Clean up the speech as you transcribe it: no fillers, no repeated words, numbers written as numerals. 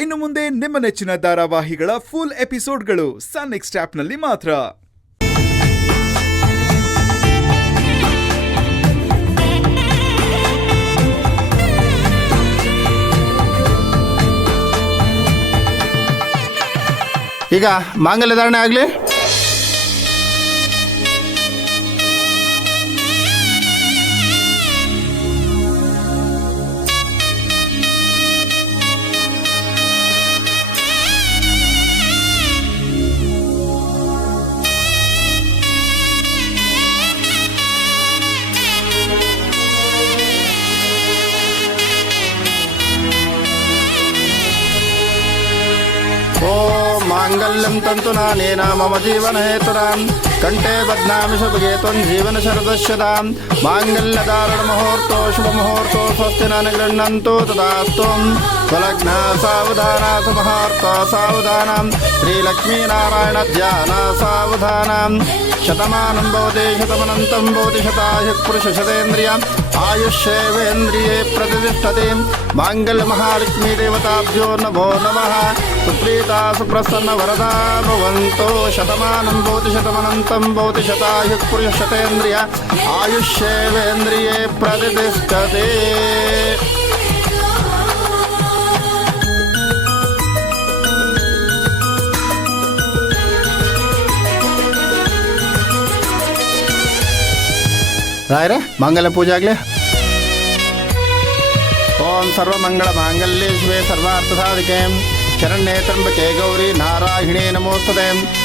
ಇನ್ನು ಮುಂದೆ ನಿಮ್ಮ ನೆಚ್ಚಿನ ಧಾರಾವಾಹಿಗಳ ಫುಲ್ ಎಪಿಸೋಡ್ಗಳು ಸನ್ ನೆಕ್ಸ್ಟ್ ಆಪ್ನಲ್ಲಿ ಮಾತ್ರ. ಈಗ ಮಾಂಗಲ್ಯ ಧಾರಣೆ ಆಗಲಿ. मांगल्यं तन्तुनानेन मम जीवनहेतुनां कंठे बध्नामि शुभगे त्वं जीवनशरदशदां मांगल्यधारणमुहूर्तो शुभमुहूर्तो स्वस्ति न गृह्णन्तु तदास्तु स्वलग्ना सावधाना सुमुहूर्तो सावधानं श्रीलक्ष्मीनारायणध्याना सावधानं शतमानं भवति शतमनन्तं भवति शतायुः पुरुषशतेन्द्रियम् आयुष्येवेन्द्रिये प्रतिष्ठति. मांगल्यमहालक्ष्मी देवताभ्यो नमो नमः. सुप्रीता सुप्रसन्न वरदा भवन्तु. शतमानं भवति शतमनन्तं भवति शतायुः पुरुषशतेन्द्रिय आयुष्येवेन्द्रिये प्रतिष्ठति. रायरे मांगल्य पूजा ಆಗಲಿ. ओम सर्वमंगल मांगल्ये शिवे सर्वार्थ साधिके शरण्ये त्र्यंबके गौरी नारायणे नमोस्तुते.